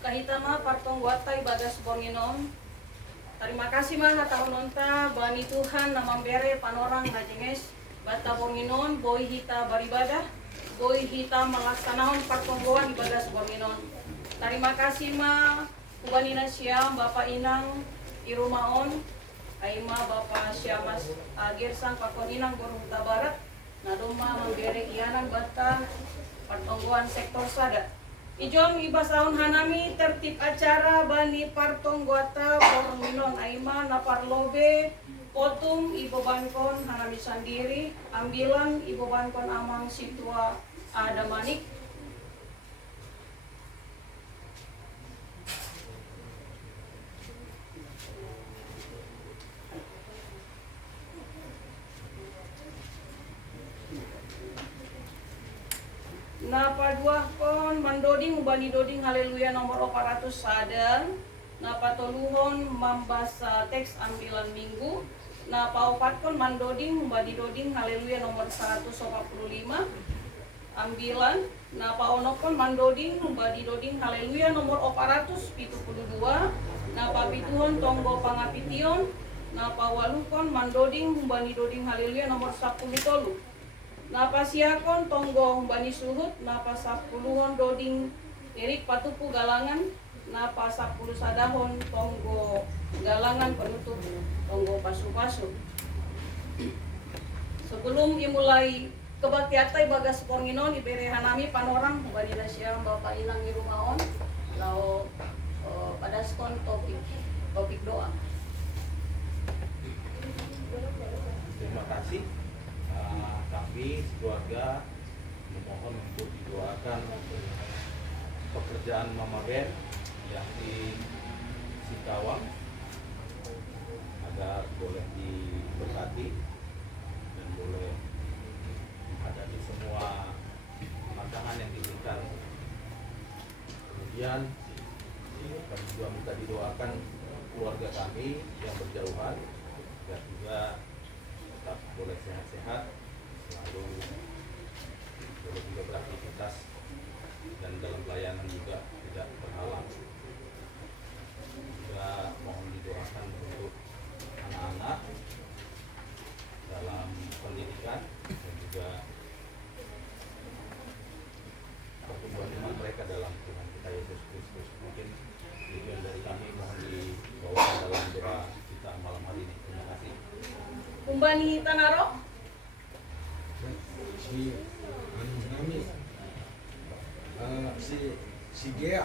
kahitama partong watay bagas bornginom. Terima kasih mah tahun nonta bani Tuhan namambere panorang ngajenges bata bornginon boy hita baribadah boy hita melaksanakan partonggoan ibadah bornginon. Terima kasih mah kubanina siam Bapak Inang Irumaon Aima Bapak Syamas Gersang Pakon Inang Gorhuta Barat Nadoma mambere ianang bata partonggoan sektor sada. Ijong ibasaun hanami tertib acara bani partong guata borminon aima naparlobe potum ibobankon hanami sandiri ambilan ibobankon amang situa ada manik. Napa dua kon mandoding ubani doding haleluya nomor 400 sadang napa toluhon mambasa teks ambilan minggu napa opat kon mandoding ubani doding haleluya nomor 145 ambilan napa onokon mandoding ubani doding haleluya nomor 472 napa pituhon tonggo pangapition napa walukon mandoding ubani doding haleluya nomor 10 tolu. Napa siakon tonggo bani suhut, napa 10 doding erik patupu galangan, napa 10 sadahon tonggo galangan penutup tonggo pasu-pasu. Sebelum dimulai kebaktiatai bagas pornginon ibere hanami panorang bani siam Bapak Inang Irumaon lao padaskon topik doa. Terima kasih. Kami keluarga memohon untuk didoakan pekerjaan Mama Ben yang di Singkawang agar boleh diberkati dan boleh ada di semua pematangan yang diinginkan. Kemudian kami juga minta didoakan keluarga kami yang berjauhan agar juga tetap boleh sehat-sehat, selalu boleh juga beraktivitas dan dalam pelayanan juga tidak terhalang. Juga mohon didoakan untuk anak-anak dalam pendidikan dan juga pertumbuhan iman mereka dalam Tuhan kita Yesus Kristus. Mungkin tujuan dari kami mohon dibawakan dalam doa kita malam hari ini. Terima kasih. Kumbani Tanaro si Gea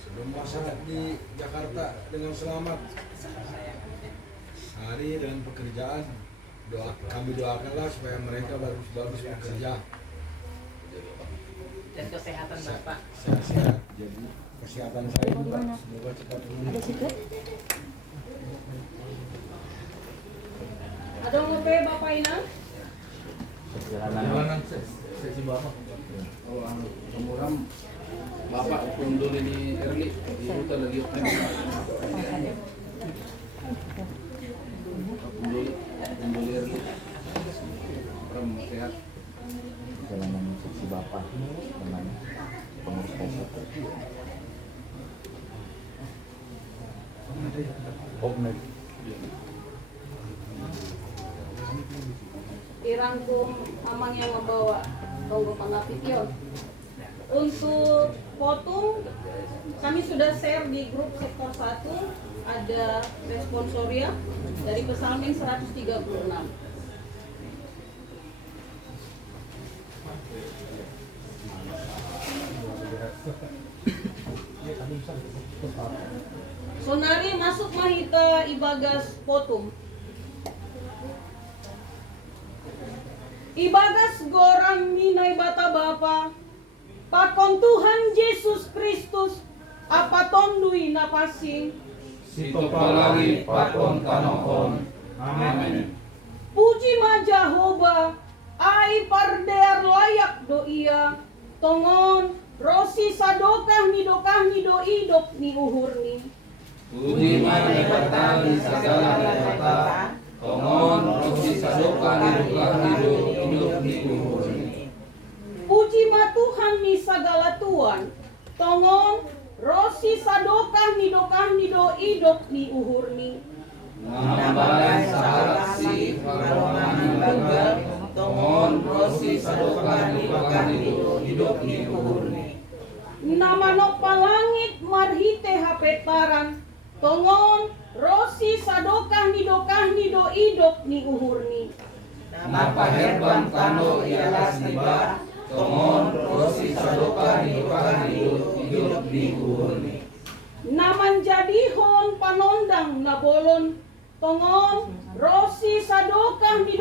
sebelum masa di Jakarta dengan selamat sehari dengan pekerjaan kami doakanlah supaya mereka bagus bekerja dan kesehatan Bapak sehat jadi kesehatan saya juga semoga cepat pulih. ada ngope Bapak Inang Perjalanan sesi Bapak. Oh, kemudian Bapak kundul ini early di hutan lagi kundul early orang sehat. Perjalanan sesi Bapak dengan pengurus pokok. dirangkum amang yang membawa tonggo pangapition. Untuk potung kami sudah share di grup sektor 1 ada responsoria dari Pesalmin 136. Sonari masuk mahita ibagas potum. Ibagas gorang minay bata bapa, pakon Tuhan Yesus Kristus, apa tondui napasing, Sito palagi pakon tanohon. Amin. puji ma Jehovah, ai pardear layak doia, tongon, rosi sadokah ni doi dok ni uhur ni. Puji mani patali segala kata, tongon rosi sadoka hidup di kubur. Puji ma Tuhan ni segala tuan, tongon, Rosi sadokah ni do idok ni uhurni. Nambalay saksi kalongan bagal tongon rosi sadokan hidup ni uhurni. Namanok palangit marhite hapetaran tongon rosi sadokah ni do idok ni uhurni. Napaherban tano ialas niba tongon rosi sadokan hidup ni uhurni. Naman jadihon panondang nabolon tongon rosi sadokah ni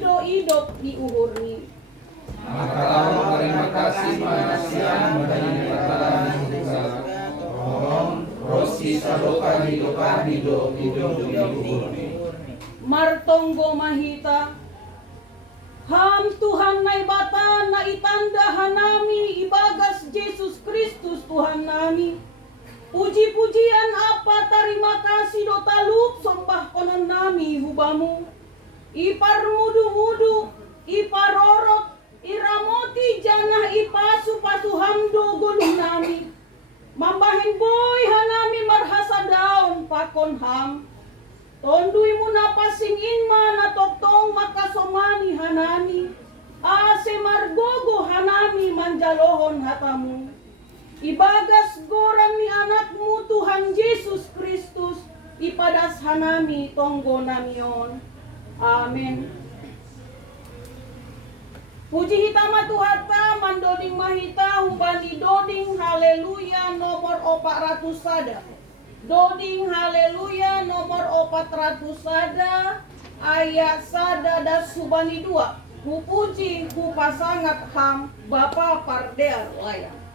do idok ni uhurni. Maka terima kasih manusia dari kataran juga tongon rosi sadokan hidup ni uhurni. Martonggo mahita ham Tuhan na ibata na itanda hanami ibagas Yesus Kristus Tuhan nami. Puji-pujian apa terima kasih do taluk sembah konon nami hubamu. Iparmudu-mudu, iparorot, iramoti janah ipasu patuhamdo gunung nami. Mambahin boy hanami marhasa daun pakon ham. Tondui muna pasing inma na toktong makasomani hanami. Ase margogo hanami manjalohon hatamu. Ibagas gorang ni anakmu Tuhan Yesus Kristus, ipadas hanami tonggo namion. Amen. Puji hitama Tuhata mandoding mahita hubani doding haleluya nomor 400 sada. Doding haleluya nomor 400 sada ayat sada das hubani 2. Hupuji hupasangat ham Bapa Pardear layang.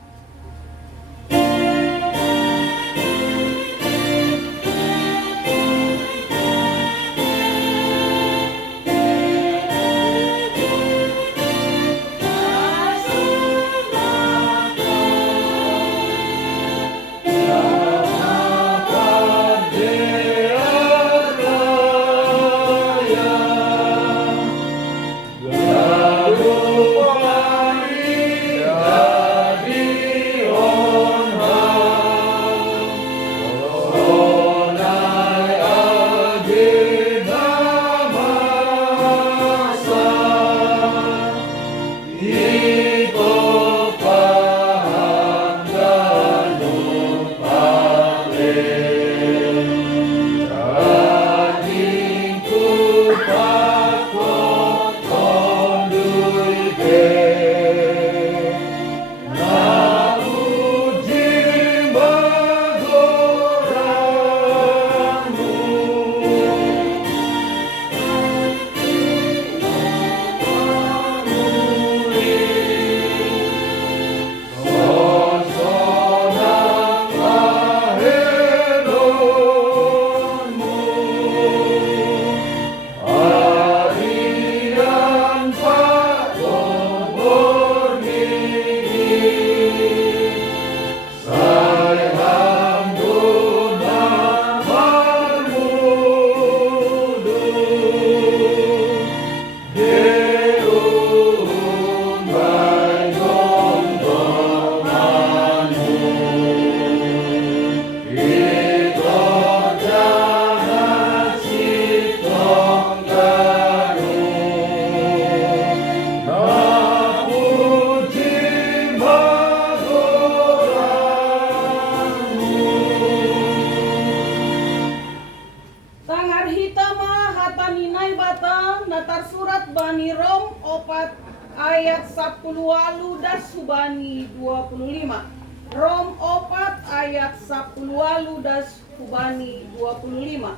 Bani Rom 4 ayat 10 das subani 25. Rom 4 ayat 10 das subani 25.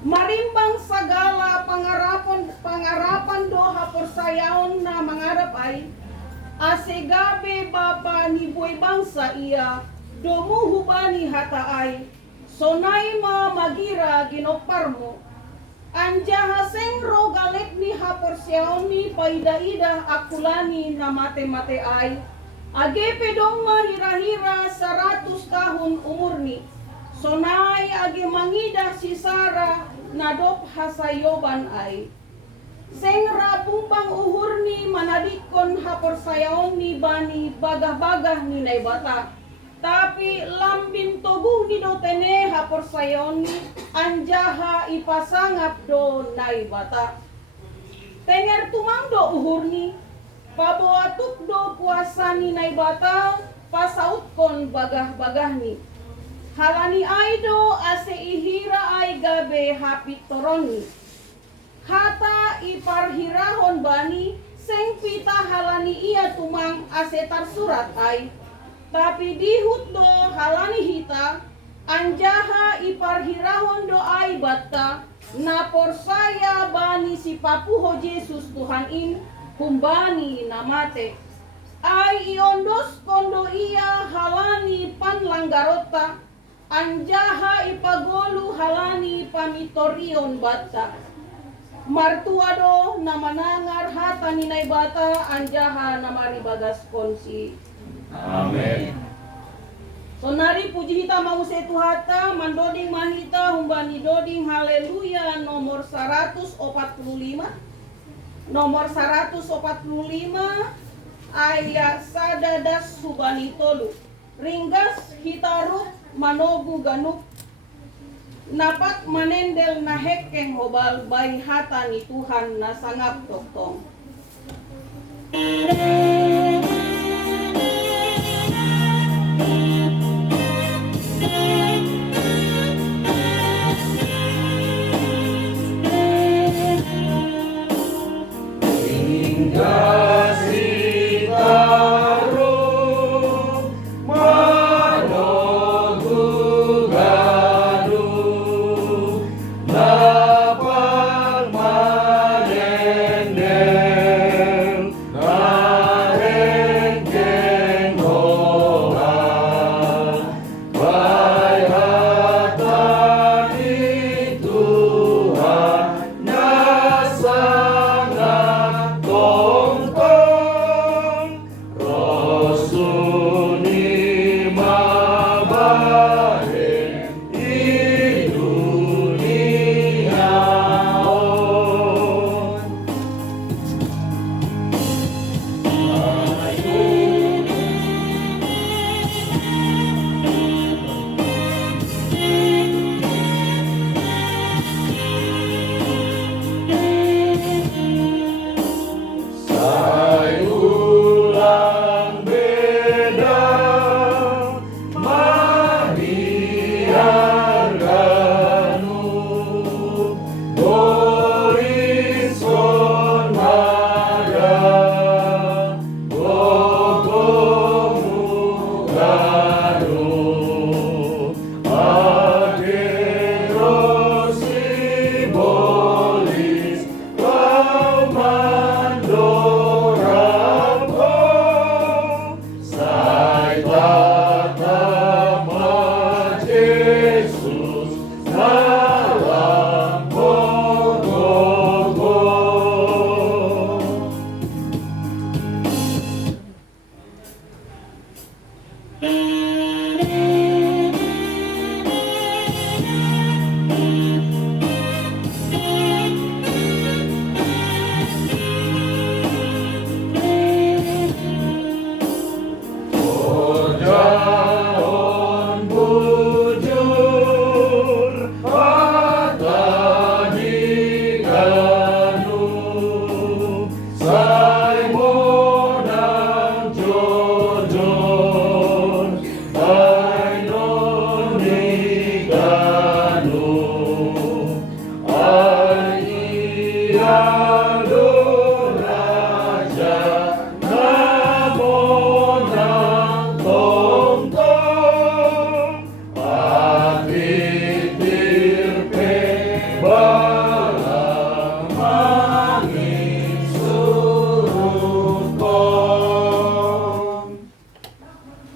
Marimbang sagala pangarapan doha persayaon na mangarap ay asegabe bapa ni buhay bangsa iya domu hubani hataay sonay ma magira ginoparmo anja haseng rogalet ni haporsyaon ni paidaida akulani na mate-mate ay age pedong mahira-hira 100 tahun umurni sonay age mangida si Sara nadop hasayoban ay seng rabumbang uhur ni manadikon haporsayaon ni bani bagah-bagah ni naibata Tapi lambin tobu hido tene haporsayoni anjaha ipasangap do naibata. Tenger tumang do uhurni, paboatuk do puasani naibata, pasaut kon bagah-bagahni. Halani aido ase ihira ai gabe hapit toroni. Hata iparhirahon bani, seng pita halani ia tumang ase tarsurat ai. Tapi dihut do halani hita, anjaha iparhirahon do ai batta, napor saya bani si papuho Yesus Tuhan in, humbani namate. Ai iondos kondo ia halani panlanggarota, anjaha ipagolu halani pamitorion batta. Martuado namanangar hata ninay bata, anjaha namaribagas konsi. Amin. Sonari puji hita mause tuhata, mandoding mahita humbani doding haleluya nomor 145. Nomor 145 ayat sadadas hubani tolu. Ringgas hitarup manogu ganuk. Napak manendel nahekeng hobal bayi hata ni Tuhan nasangap toktong.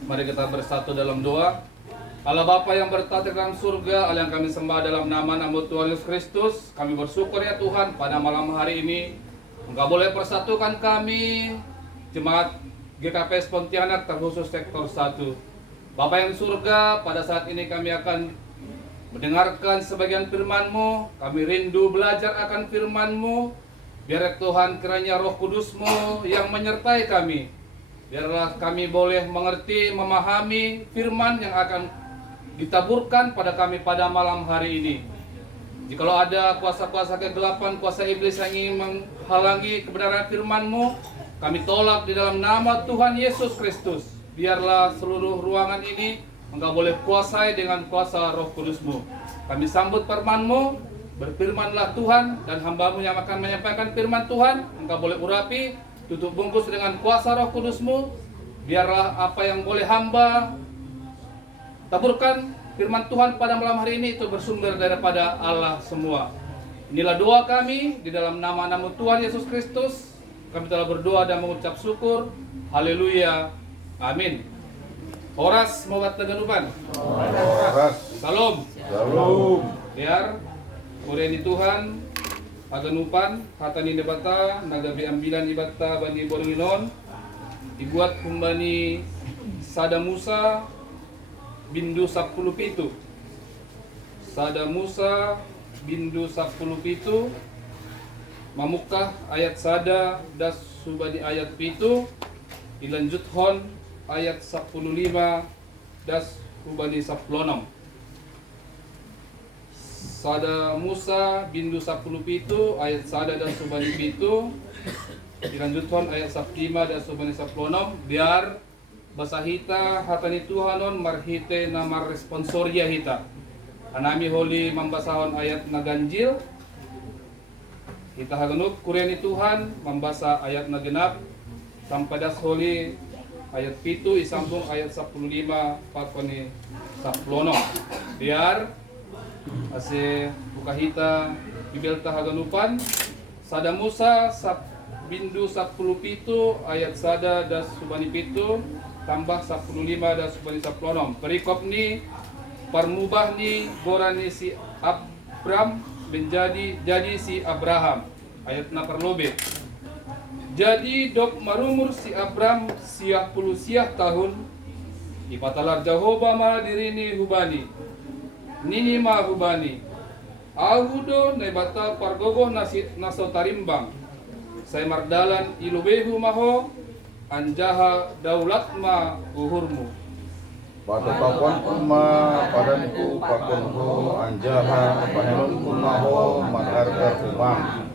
Mari kita bersatu dalam doa. Allah Bapa yang bertata dalam surga, Allah yang kami sembah dalam nama Tuhan Yesus Kristus, kami bersyukur ya Tuhan pada malam hari ini Engkau boleh persatukan kami Jemaat GKPS Pontianak terkhusus sektor 1. Bapa yang di surga, pada saat ini kami akan mendengarkan sebagian firman-Mu. Kami rindu belajar akan firman-Mu. Biar Tuhan kiranya Roh Kudus-Mu yang menyertai kami. Biarlah kami boleh mengerti, memahami firman yang akan ditaburkan pada kami pada malam hari ini. Jikalau ada kuasa-kuasa kegelapan, kuasa iblis yang ingin menghalangi kebenaran firman-Mu, kami tolak di dalam nama Tuhan Yesus Kristus. Biarlah seluruh ruangan ini Engkau boleh kuasai dengan kuasa Roh Kudus-Mu. Kami sambut firman-Mu, berfirmanlah Tuhan, dan hamba-Mu yang akan menyampaikan firman Tuhan, Engkau boleh urapi, tutup bungkus dengan kuasa Roh Kudus-Mu. Biarlah apa yang boleh hamba taburkan firman Tuhan pada malam hari ini itu bersumber daripada Allah semua. Inilah doa kami di dalam nama Tuhan Yesus Kristus. Kami telah berdoa dan mengucap syukur. Haleluya. Amin. Horas mobat teganupan. Horas. Salam. Shalom. Biar Kureni Tuhan aganupan hatani debata nagabi ambilan ibata bani boringinon dibuat kumbani Sada Musa bindu 10 pitu. Sada Musa bindu 10 pitu mamukah ayat sada das subadi ayat pitu dilanjut hon ayat 15 das subadi 16. Sada Musa bindu 10 pitu ayat sada dan subani pitu dilanjut hon ayat 15 dan subani 16. Biar basa hita hatani Tuhanon marhite namar responsoria hita. Anami holi membasahon ayat naganjil. Kita hagenuk kureni Tuhan membasa ayat nagenap sampai das holi ayat pitu isambung ayat 15 pakoni 16. Biar ase buka hita bibelta haganupan Sada Musa bindu 10 pitu ayat sada das subani pitu tambah 15 dan subani 16. Perikop ni permubah ni gorani si Abram menjadi si Abraham. Ayat na perlobe. Jadi dok marumur si Abram 10 tahun ipatalar Jehovah ma dirini hubani. Nini ma hubani. Ahudo nebata pargogoh naso tarimbang. Saya mardalan ilubehu maho anjaha daulat ma uhurmu. Patapapon kuma padanku pakonku anjaha panelon kumaho manharga kumang.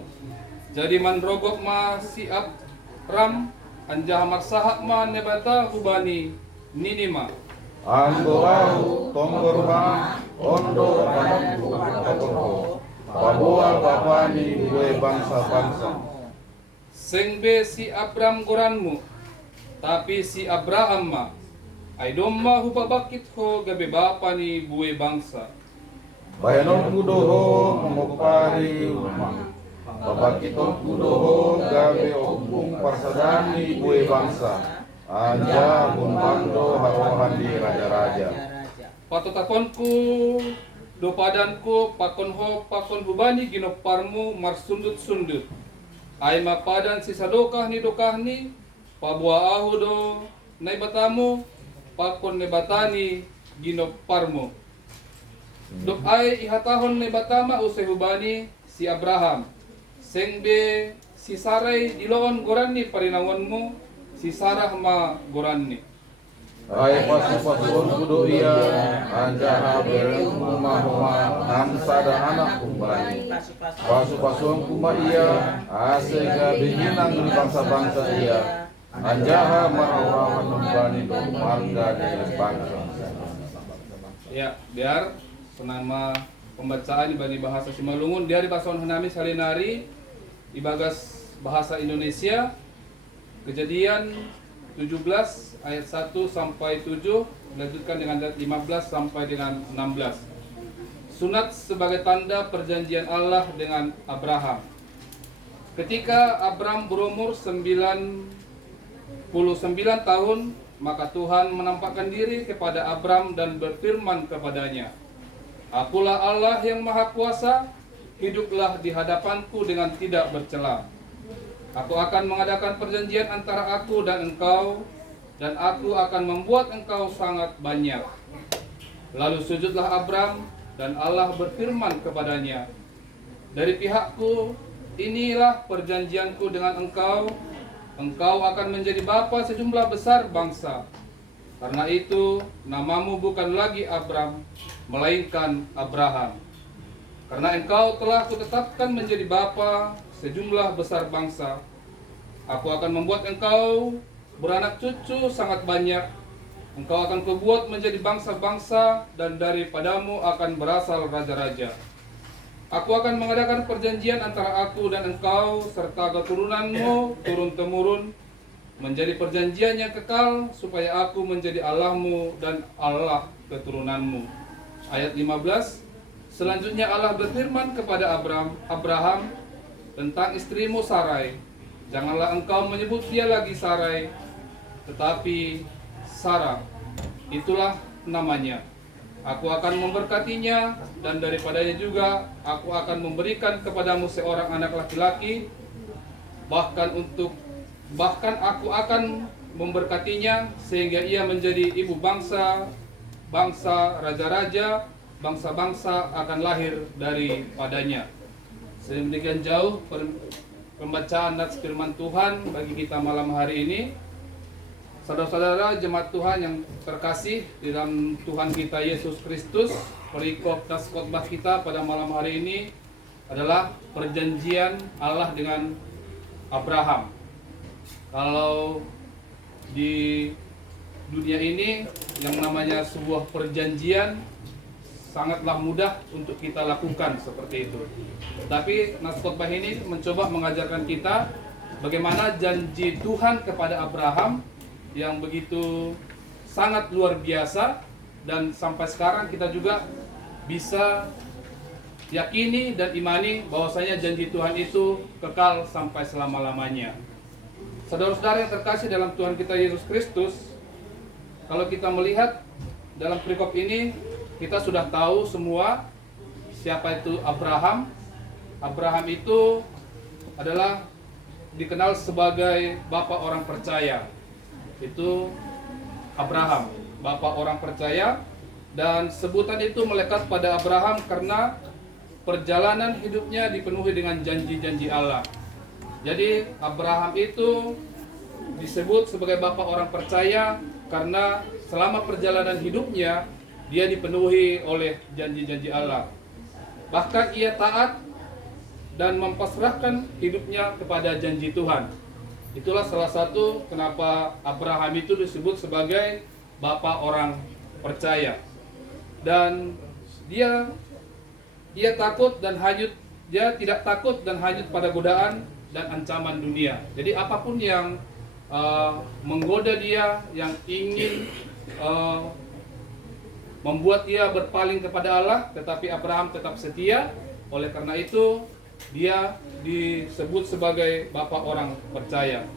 Jadi manrogok ma si Abram anjaha marsahak ma nebata hubani ninima. Anggorahu tonggorma ondo padanku pakonku. Pabual papani gue bangsa-bangsa. Sengbe si Abram goranmu, tapi si Abraham ma ay domma hupabakit ho gabe bapa ni buwe bangsa. Bayanon kudoho mengopari rumah. Babakiton kudoho gabe opung parsadani gue bangsa. Anja bunbando harohan di raja-raja. Patotakonku do padanku pakon ho pakon hubani ginoparmu marsundut-sundut. Ay mapadan si sadokah ni pabua ahu do naibatamu pakon nebatani ginoparmu. Dok ay ihatahon nebatama usehubani si Abraham. Sengbe si Sarai dilawan gorani parinawanmu si Sarah ma gorani. Ay pasu-pasun kudo iya anjaha bereng huma-huma namsa dan anak kumbani. Pasu-pasun kuma iya asega bihinang di bangsa-bangsa iya anjaha marawahan numbani do marga di bangsa. Ya, biar senama pembacaan di bahasa Simalungun dari pason hanami salinari di bagas bahasa Indonesia. Kejadian 17 ayat 1 sampai 7 dilanjutkan dengan ayat 15 sampai dengan 16. Sunat sebagai tanda perjanjian Allah dengan Abraham. Ketika Abram berumur 99 tahun, maka Tuhan menampakkan diri kepada Abram dan berfirman kepadanya, "Akulah Allah yang Maha Kuasa, hiduplah di hadapanku dengan tidak bercela. Aku akan mengadakan perjanjian antara aku dan engkau, dan aku akan membuat engkau sangat banyak." Lalu sujudlah Abram, dan Allah berfirman kepadanya, "Dari pihakku, inilah perjanjianku dengan engkau engkau akan menjadi bapa sejumlah besar bangsa. Karena itu namamu bukan lagi Abram, melainkan Abraham. Karena engkau telah kutetapkan menjadi bapa sejumlah besar bangsa. Aku akan membuat engkau beranak cucu sangat banyak. Engkau akan kubuat menjadi bangsa-bangsa, dan daripadamu akan berasal raja-raja. Aku akan mengadakan perjanjian antara aku dan engkau serta keturunanmu turun-temurun, menjadi perjanjian yang kekal, supaya aku menjadi Allahmu dan Allah keturunanmu. Ayat 15. Selanjutnya Allah berfirman kepada Abraham tentang istrimu Sarai. Janganlah engkau menyebut dia lagi Sarai, tetapi Sarah. Itulah namanya. Aku akan memberkatinya, dan daripadanya juga aku akan memberikan kepadamu seorang anak laki-laki. Bahkan aku akan memberkatinya sehingga ia menjadi ibu bangsa, raja-raja, bangsa-bangsa akan lahir daripadanya. Sedemikian jauh pembacaan nats firman Tuhan bagi kita malam hari ini. Saudara-saudara jemaat Tuhan yang terkasih di dalam Tuhan kita Yesus Kristus, perikop nats khotbah kita pada malam hari ini adalah perjanjian Allah dengan Abraham. Kalau di dunia ini yang namanya sebuah perjanjian sangatlah mudah untuk kita lakukan seperti itu. Tapi nats khotbah ini mencoba mengajarkan kita bagaimana janji Tuhan kepada Abraham yang begitu sangat luar biasa, dan sampai sekarang kita juga bisa yakini dan imani bahwasanya janji Tuhan itu kekal sampai selama-lamanya. Saudara-saudara yang terkasih dalam Tuhan kita Yesus Kristus, kalau kita melihat dalam perikop ini, kita sudah tahu semua siapa itu Abraham. Abraham itu adalah dikenal sebagai bapa orang percaya. Itu Abraham, bapa orang percaya, dan sebutan itu melekat pada Abraham karena perjalanan hidupnya dipenuhi dengan janji-janji Allah. Jadi Abraham itu disebut sebagai bapa orang percaya karena selama perjalanan hidupnya dia dipenuhi oleh janji-janji Allah. Bahkan ia taat dan mempasrahkan hidupnya kepada janji Tuhan. Itulah salah satu kenapa Abraham itu disebut sebagai bapa orang percaya. Dan dia takut dan hanyut, dia tidak takut dan hanyut pada godaan dan ancaman dunia. Jadi apapun yang menggoda dia, yang ingin membuat dia berpaling kepada Allah, tetapi Abraham tetap setia. Oleh karena itu dia disebut sebagai bapa orang percaya.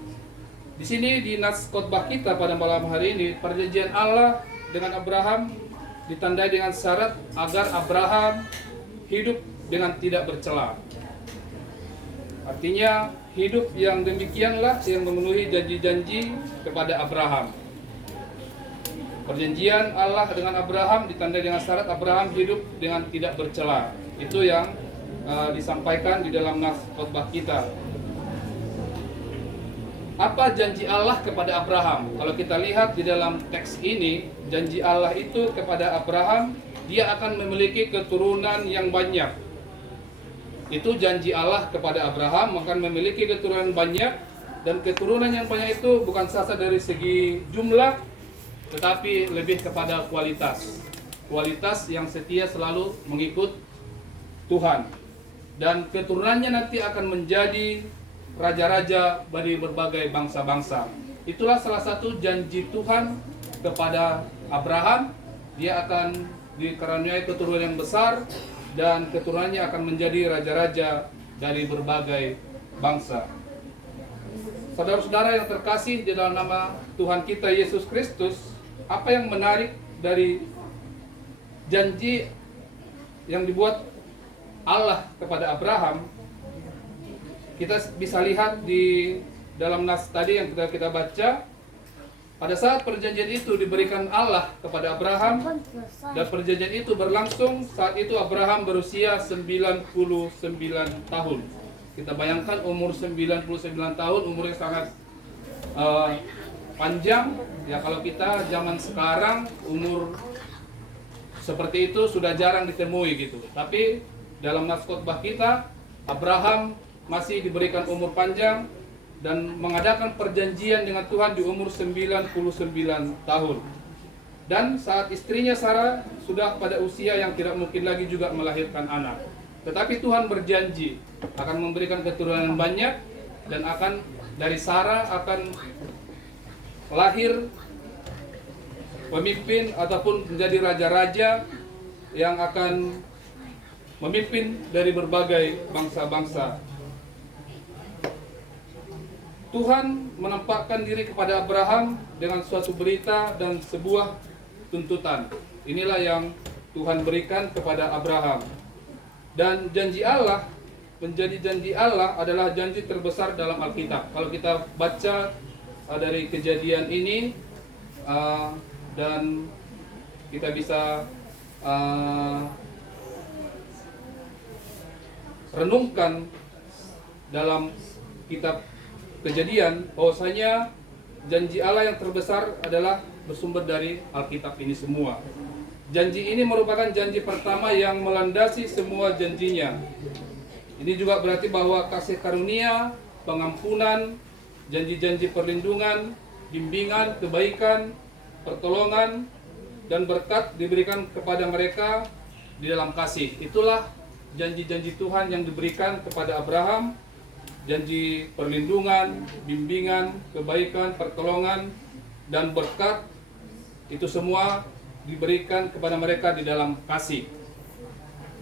Di sini di nats khotbah kita pada malam hari ini, perjanjian Allah dengan Abraham ditandai dengan syarat agar Abraham hidup dengan tidak bercela. Artinya hidup yang demikianlah yang memenuhi janji-janji kepada Abraham. Perjanjian Allah dengan Abraham ditandai dengan syarat Abraham hidup dengan tidak bercela. Itu yang disampaikan di dalam nats khotbah kita. Apa janji Allah kepada Abraham? Kalau kita lihat di dalam teks ini, janji Allah itu kepada Abraham, dia akan memiliki keturunan yang banyak. Itu janji Allah kepada Abraham, akan memiliki keturunan banyak, dan keturunan yang banyak itu bukan saja dari segi jumlah, tetapi lebih kepada kualitas. Kualitas yang setia selalu mengikut Tuhan. Dan keturunannya nanti akan menjadi raja-raja dari berbagai bangsa-bangsa. Itulah salah satu janji Tuhan kepada Abraham. Dia akan dikaruniai keturunan yang besar, dan keturunannya akan menjadi raja-raja dari berbagai bangsa. Saudara-saudara yang terkasih di dalam nama Tuhan kita Yesus Kristus, apa yang menarik dari janji yang dibuat Allah kepada Abraham, kita bisa lihat di dalam nas tadi yang kita baca. Pada saat perjanjian itu diberikan Allah kepada Abraham, dan perjanjian itu berlangsung saat itu Abraham berusia 99 tahun. Kita bayangkan umur 99 tahun, umurnya sangat panjang. Ya kalau kita zaman sekarang umur seperti itu sudah jarang ditemui gitu. Tapi dalam nas khotbah kita, Abraham masih diberikan umur panjang dan mengadakan perjanjian dengan Tuhan di umur 99 tahun. Dan saat istrinya Sarah sudah pada usia yang tidak mungkin lagi juga melahirkan anak. Tetapi Tuhan berjanji akan memberikan keturunan banyak dan akan dari Sarah akan lahir pemimpin ataupun menjadi raja-raja yang akan memimpin dari berbagai bangsa-bangsa. Tuhan menampakkan diri kepada Abraham dengan suatu berita dan sebuah tuntutan. Inilah yang Tuhan berikan kepada Abraham. Dan janji Allah, menjadi janji Allah adalah janji terbesar dalam Alkitab. Kalau kita baca dari kejadian ini dan kita bisa renungkan dalam kitab Kejadian, bahwasanya janji Allah yang terbesar adalah bersumber dari Alkitab ini semua. Janji ini merupakan janji pertama yang melandasi semua janjinya. Ini juga berarti bahwa kasih karunia, pengampunan, janji-janji perlindungan, bimbingan, kebaikan, pertolongan, dan berkat diberikan kepada mereka di dalam kasih. Itulah janji-janji Tuhan yang diberikan kepada Abraham. Janji perlindungan, bimbingan, kebaikan, pertolongan, dan berkat itu semua diberikan kepada mereka di dalam kasih.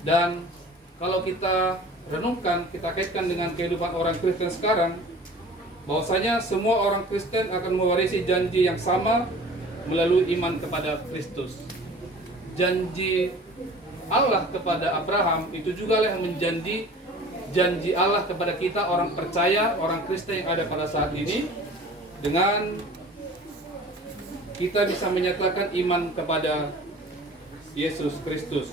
Dan kalau kita renungkan, kita kaitkan dengan kehidupan orang Kristen sekarang, bahwasanya semua orang Kristen akan mewarisi janji yang sama melalui iman kepada Kristus. Janji Allah kepada Abraham itu juga yang menjanji janji Allah kepada kita orang percaya, orang Kristen yang ada pada saat ini, dengan kita bisa menyatakan iman kepada Yesus Kristus.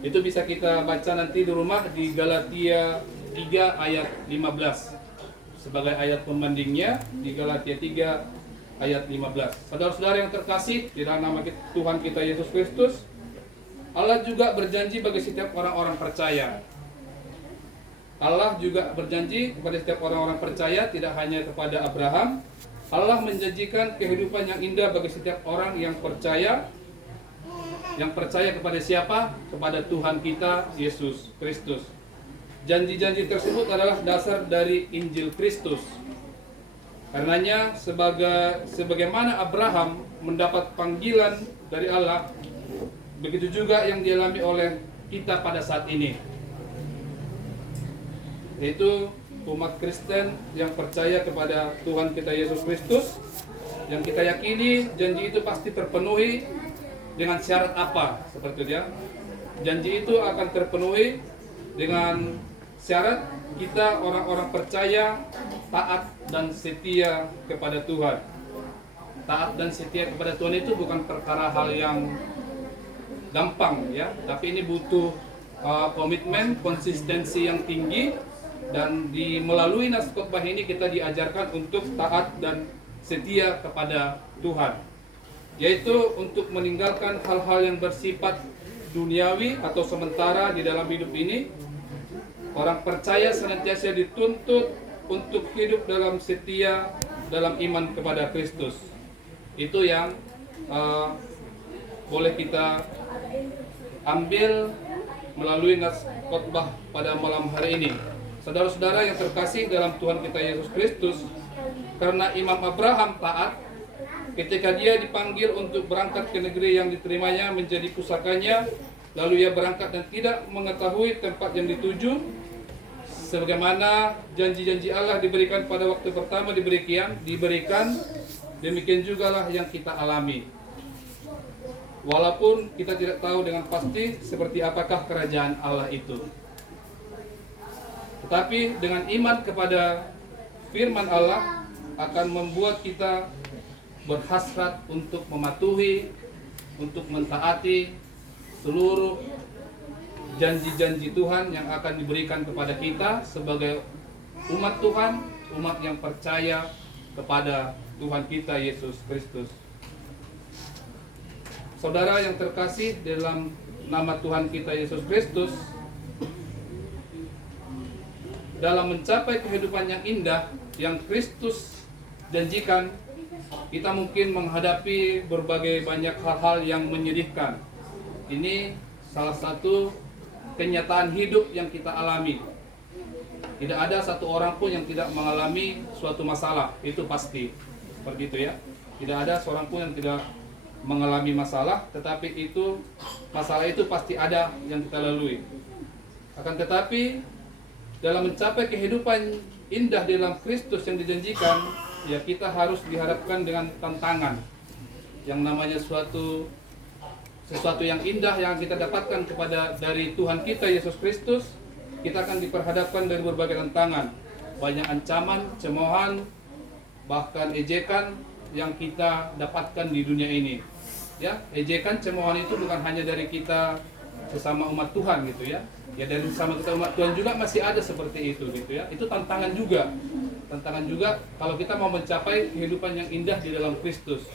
Itu bisa kita baca nanti di rumah di Galatia 3 ayat 15 sebagai ayat pembandingnya, di Galatia 3 ayat 15. Saudara-saudara yang terkasih, di dalam nama Tuhan kita Yesus Kristus, Allah juga berjanji bagi setiap orang-orang percaya. Allah juga berjanji kepada setiap orang-orang percaya, tidak hanya kepada Abraham. Allah menjanjikan kehidupan yang indah bagi setiap orang yang percaya. Yang percaya kepada siapa? Kepada Tuhan kita, Yesus Kristus. Janji-janji tersebut adalah dasar dari Injil Kristus. Karenanya, sebagaimana Abraham mendapat panggilan dari Allah, begitu juga yang dialami oleh kita pada saat ini. Yaitu umat Kristen yang percaya kepada Tuhan kita Yesus Kristus, yang kita yakini janji itu pasti terpenuhi dengan syarat apa? Seperti itu ya. Janji itu akan terpenuhi dengan syarat kita orang-orang percaya taat dan setia kepada Tuhan. Taat dan setia kepada Tuhan itu bukan perkara hal yang gampang ya, tapi ini butuh komitmen, konsistensi yang tinggi. Dan melalui nas khotbah ini kita diajarkan untuk taat dan setia kepada Tuhan, yaitu untuk meninggalkan hal-hal yang bersifat duniawi atau sementara di dalam hidup ini. Orang percaya senantiasa dituntut untuk hidup dalam setia dalam iman kepada Kristus. Itu yang boleh kita ambil melalui nas khotbah pada malam hari ini. Saudara-saudara yang terkasih dalam Tuhan kita Yesus Kristus, karena Imam Abraham taat ketika dia dipanggil untuk berangkat ke negeri yang diterimanya menjadi pusakanya, lalu ia berangkat dan tidak mengetahui tempat yang dituju, sebagaimana janji-janji Allah diberikan pada waktu pertama diberikan, demikian jugalah yang kita alami. Walaupun kita tidak tahu dengan pasti seperti apakah kerajaan Allah itu. Tetapi dengan iman kepada firman Allah akan membuat kita berhasrat untuk mematuhi, untuk mentaati seluruh janji-janji Tuhan yang akan diberikan kepada kita sebagai umat Tuhan, umat yang percaya kepada Tuhan kita Yesus Kristus. Saudara yang terkasih, dalam nama Tuhan kita Yesus Kristus, dalam mencapai kehidupan yang indah yang Kristus janjikan, kita mungkin menghadapi berbagai banyak hal-hal yang menyedihkan. Ini salah satu kenyataan hidup yang kita alami. Tidak ada satu orang pun yang tidak mengalami suatu masalah, itu pasti. Seperti itu ya. Tidak ada seorang pun yang tidak mengalami masalah, tetapi masalah itu pasti ada yang kita lalui. Akan tetapi dalam mencapai kehidupan indah dalam Kristus yang dijanjikan, ya kita harus dihadapkan dengan tantangan. Yang namanya sesuatu yang indah yang kita dapatkan dari Tuhan kita Yesus Kristus, kita akan diperhadapkan dari berbagai tantangan, banyak ancaman, cemoohan, bahkan ejekan yang kita dapatkan di dunia ini. Ya, ejekan, cemoohan itu bukan hanya dari kita sesama umat Tuhan gitu ya. Ya dari sesama kita umat Tuhan juga masih ada seperti itu gitu ya. Itu tantangan juga. Tantangan juga kalau kita mau mencapai kehidupan yang indah di dalam Kristus.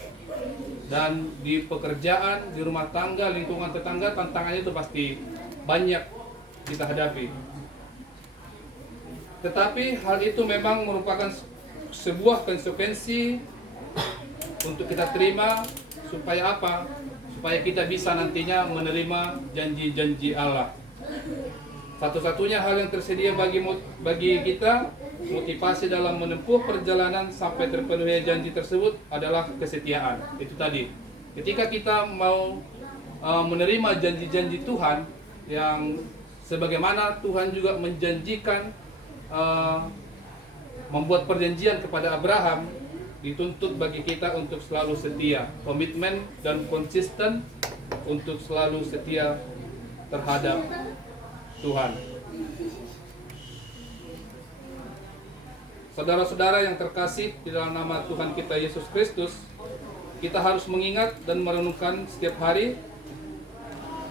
Dan di pekerjaan, di rumah tangga, lingkungan tetangga, tantangannya itu pasti banyak kita hadapi. Tetapi hal itu memang merupakan sebuah konsekuensi untuk kita terima. Supaya apa? Supaya kita bisa nantinya menerima janji-janji Allah. Satu-satunya hal yang tersedia bagi kita, motivasi dalam menempuh perjalanan sampai terpenuhi janji tersebut adalah kesetiaan. Itu tadi. Ketika kita mau menerima janji-janji Tuhan, yang sebagaimana Tuhan juga menjanjikan membuat perjanjian kepada Abraham, dituntut bagi kita untuk selalu setia, komitmen dan konsisten untuk selalu setia terhadap Tuhan. Saudara-saudara yang terkasih di dalam nama Tuhan kita Yesus Kristus, kita harus mengingat dan merenungkan setiap hari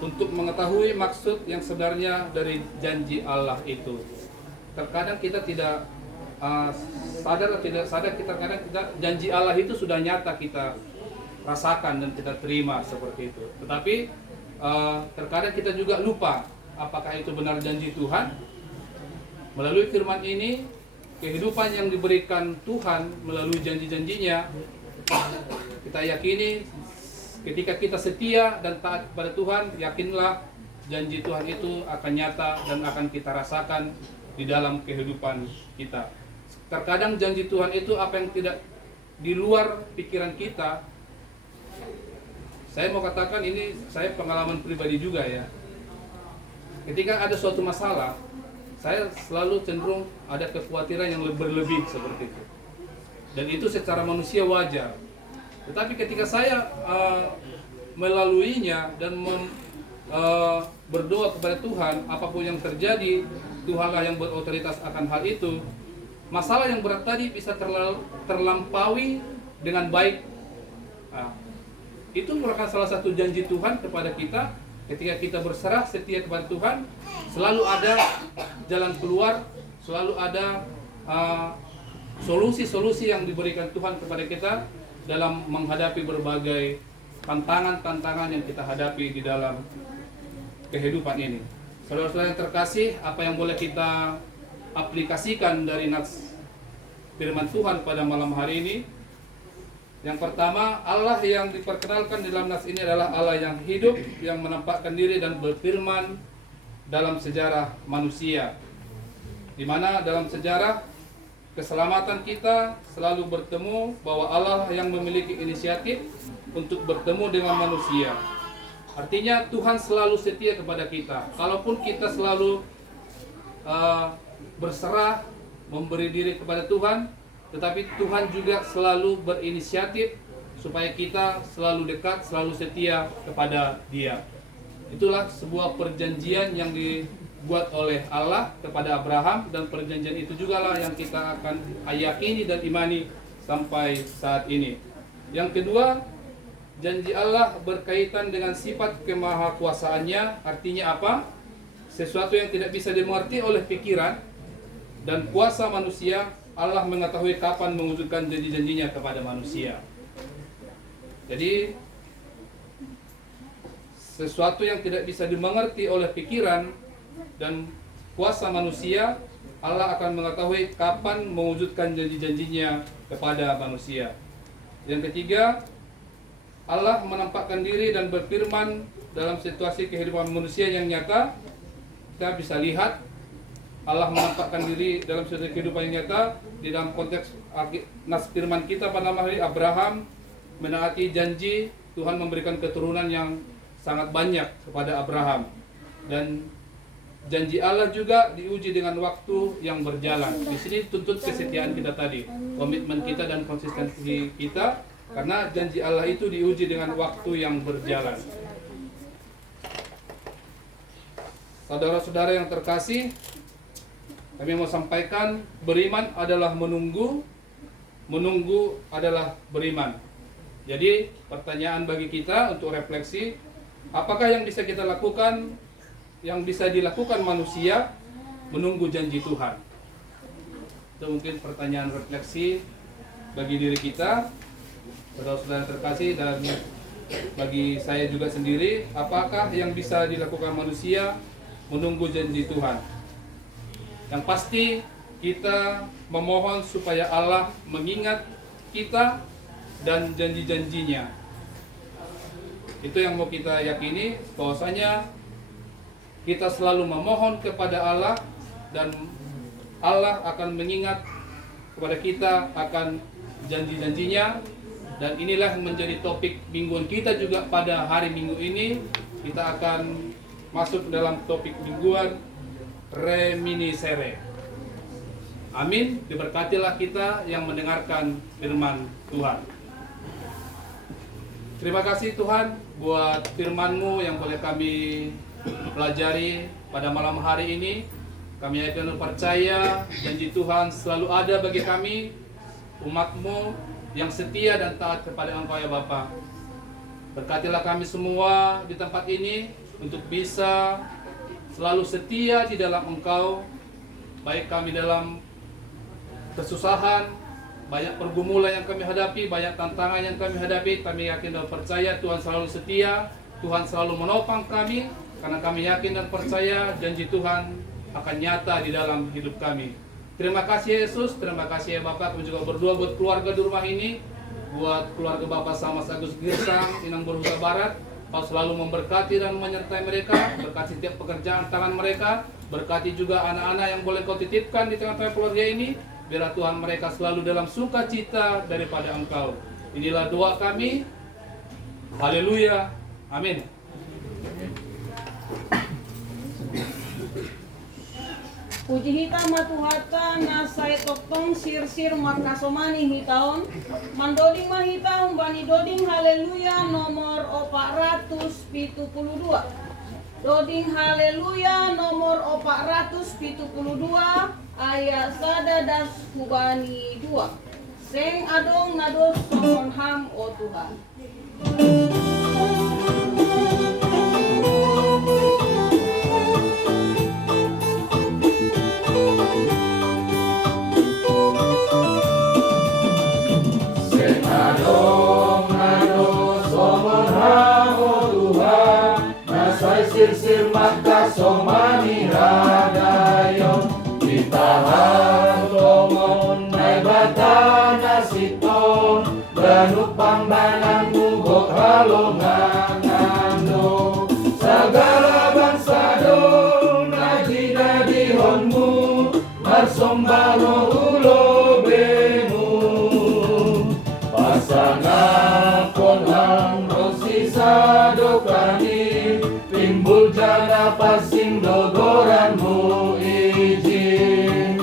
untuk mengetahui maksud yang sebenarnya dari janji Allah itu. Terkadang kita tidak sadar atau tidak sadar, janji Allah itu sudah nyata kita rasakan dan kita terima seperti itu. Tetapi terkadang kita juga lupa apakah itu benar janji Tuhan. Melalui firman ini, kehidupan yang diberikan Tuhan melalui janji-janjinya, kita yakini ketika kita setia dan taat kepada Tuhan, yakinlah janji Tuhan itu akan nyata dan akan kita rasakan di dalam kehidupan kita. Terkadang janji Tuhan itu apa yang tidak di luar pikiran kita. Saya mau katakan ini saya pengalaman pribadi juga ya. Ketika ada suatu masalah, saya selalu cenderung ada kekhawatiran yang berlebih seperti itu. Dan itu secara manusia wajar. Tetapi ketika saya melaluinya dan berdoa kepada Tuhan, apapun yang terjadi, Tuhanlah yang berotoritas akan hal itu. Masalah yang berat tadi bisa terlampaui dengan baik. Nah, itu merupakan salah satu janji Tuhan kepada kita. Ketika kita berserah setia kepada Tuhan, selalu ada jalan keluar, selalu ada solusi-solusi yang diberikan Tuhan kepada kita dalam menghadapi berbagai tantangan-tantangan yang kita hadapi di dalam kehidupan ini. Saudara-saudara yang terkasih, apa yang boleh kita aplikasikan dari nats firman Tuhan pada malam hari ini? Yang pertama, Allah yang diperkenalkan di dalam nats ini adalah Allah yang hidup, yang menampakkan diri dan berfirman dalam sejarah manusia, di mana dalam sejarah keselamatan kita selalu bertemu bahwa Allah yang memiliki inisiatif untuk bertemu dengan manusia. Artinya Tuhan selalu setia kepada kita. Kalaupun kita selalu berserah, memberi diri kepada Tuhan, tetapi Tuhan juga selalu berinisiatif supaya kita selalu dekat, selalu setia kepada Dia. Itulah sebuah perjanjian yang dibuat oleh Allah kepada Abraham, dan perjanjian itu jugalah yang kita akan yakini dan imani sampai saat ini. Yang kedua, janji Allah berkaitan dengan sifat kemahakuasaannya. Artinya apa? Sesuatu yang tidak bisa dimengerti oleh pikiran dan kuasa manusia, Allah mengetahui kapan mewujudkan janji-janjinya kepada manusia. Jadi sesuatu yang tidak bisa dimengerti oleh pikiran dan kuasa manusia, Allah akan mengetahui kapan mewujudkan janji-janjinya kepada manusia. Yang ketiga, Allah menampakkan diri dan berfirman dalam situasi kehidupan manusia yang nyata. Kita bisa lihat Allah menampakkan diri dalam situasi kehidupan yang nyata di dalam konteks nas firman kita pada malam hari. Abraham menaati janji, Tuhan memberikan keturunan yang sangat banyak kepada Abraham, dan janji Allah juga diuji dengan waktu yang berjalan. Di sini tuntut kesetiaan kita tadi, komitmen kita dan konsistensi kita, karena janji Allah itu diuji dengan waktu yang berjalan. Saudara-saudara yang terkasih, kami mau sampaikan, beriman adalah menunggu, menunggu adalah beriman. Jadi pertanyaan bagi kita untuk refleksi, apakah yang bisa kita lakukan, yang bisa dilakukan manusia menunggu janji Tuhan? Itu mungkin pertanyaan refleksi bagi diri kita, saudara-saudara terkasih, dan bagi saya juga sendiri. Apakah yang bisa dilakukan manusia menunggu janji Tuhan? Yang pasti kita memohon supaya Allah mengingat kita dan janji-janjinya. Itu yang mau kita yakini, bahwasanya kita selalu memohon kepada Allah dan Allah akan mengingat kepada kita akan janji-janjinya. Dan inilah menjadi topik mingguan kita juga pada hari Minggu ini. Kita akan masuk dalam topik mingguan reminiscere. Amin. Diberkatilah kita yang mendengarkan firman Tuhan. Terima kasih Tuhan buat firman-Mu yang boleh kami pelajari pada malam hari ini. Kami akan percaya janji Tuhan selalu ada bagi kami, umat-Mu yang setia dan taat kepada Engkau ya Bapa. Berkatilah kami semua di tempat ini untuk bisa selalu setia di dalam Engkau, baik kami dalam kesusahan, banyak pergumulan yang kami hadapi, banyak tantangan yang kami hadapi. Kami yakin dan percaya Tuhan selalu setia, Tuhan selalu menopang kami, karena kami yakin dan percaya janji Tuhan akan nyata di dalam hidup kami. Terima kasih Yesus, terima kasih ya Bapak. Kami juga berdoa buat keluarga di rumah ini, buat keluarga Bapak Samas Agus Girsang, Inang Berhuta Barat. Kau selalu memberkati dan menyertai mereka, berkati setiap pekerjaan tangan mereka, berkati juga anak-anak yang boleh Kau titipkan di tengah-tengah keluarga ini. Biarlah Tuhan mereka selalu dalam sukacita daripada Engkau. Inilah doa kami. Haleluya. Amin. Puji hita matuhata na saya totong sir-sir makasomani hitaon. Mandoding mahitaon bani doding haleluya nomor 472. Doding haleluya nomor 472 ayat sada das hubani 2. Seng adong nados sohon ham o Tuhan. Seng adong nados sohon ham o Tuhan, nasai sir-sir makasomani radayon. Ditahan tomon nai batana siton, banuk pambanan bugok halonganando. Segala bangsa do najida dihonmu, marsombalo ulo benu. Pasangan konhang rosi sadokani, timbul jana pasing dogoranmu izin.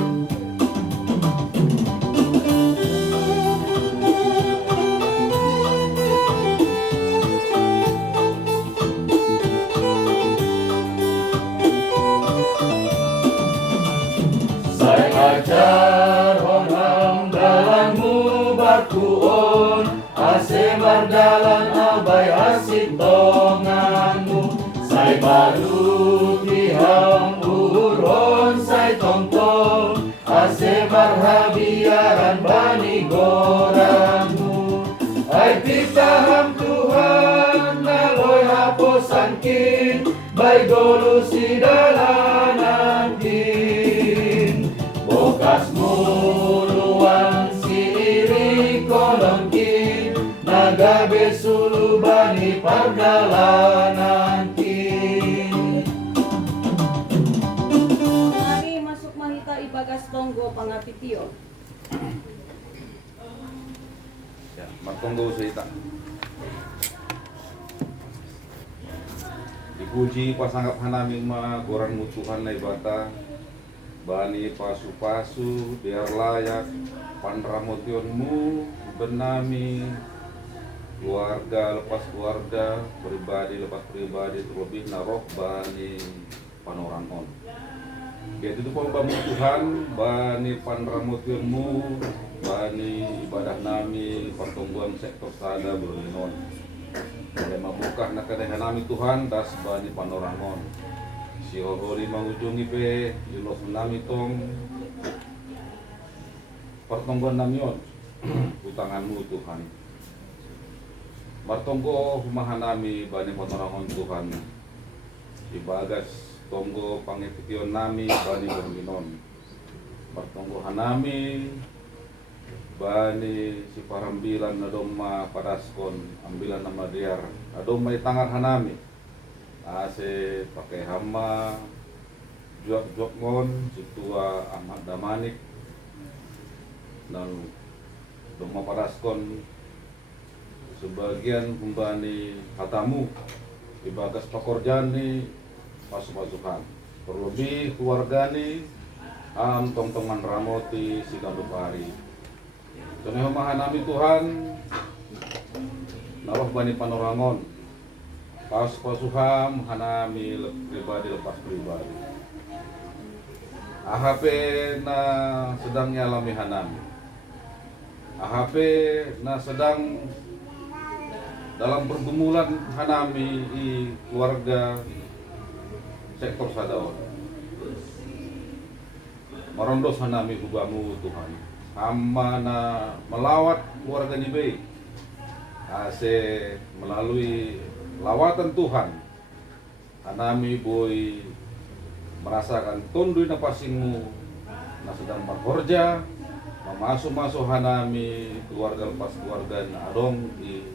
Saya ajar honam dalanmu bakuon, ase bardalan abai asik tonganmu. Saya baru tiham uron saya tonton, ase barhabia pangajaran bani goramu. Ai pitaham Tuhan naloi haposan kin, bai golu si dalanan kin. Bokas muluan si iri kolon kin, naga besulu bani perjalanan kin. Mari masuk mahita ibagas tonggo pangapitio. Ya, martonggo cerita. Dipuji pasanggap hanaming ma goran mutuhan na ibata, bani pasu-pasu biar layak panramotionmu benami, keluarga lepas keluarga, pribadi lepas pribadi, terlebih naroh bani panoran on. Jadi itu pun Tuhan, bani panramotionmu, bani ibadah nami, pertumbuhan sektor sada berlinon. Oleh mabukah na kadehan nami Tuhan, das bani panorangon. Si Hogori mangujungi pe, yulos nami tong, pertumbuhan nami on, utanganmu Tuhan. Martonggo humahan nami, bani panorangon Tuhan, ibagas tonggo pangipitiyon nami bani berlinon. Martonggo hanami bani si parambilan na doma padaskon ambilan na madiar adoma itangar hanami ase pakai hama juak mon si tua Ahmad Damanik dan doma padaskon sebagian kumbani hatamu ibagas pakorjani masuk-masukan terlebih keluargani am tong-tongan ramoti si kandupari. Soneho mahanami Tuhan naroh bani panorangon pas pasuham hanami pribadi lepas pribadi. AHP na sedang nyalami hanami. AHP na sedang dalam pergumulan hanami i keluarga sektor sadaon. Marondos hanami hubamu Tuhan. Hamba na melawat keluarga Nibe. Ase melalui lawatan Tuhan. Hanami boy merasakan tundui na pasingmu na sedang berkorja, memasuk-masuk hanami keluarga lepas keluarga na adong di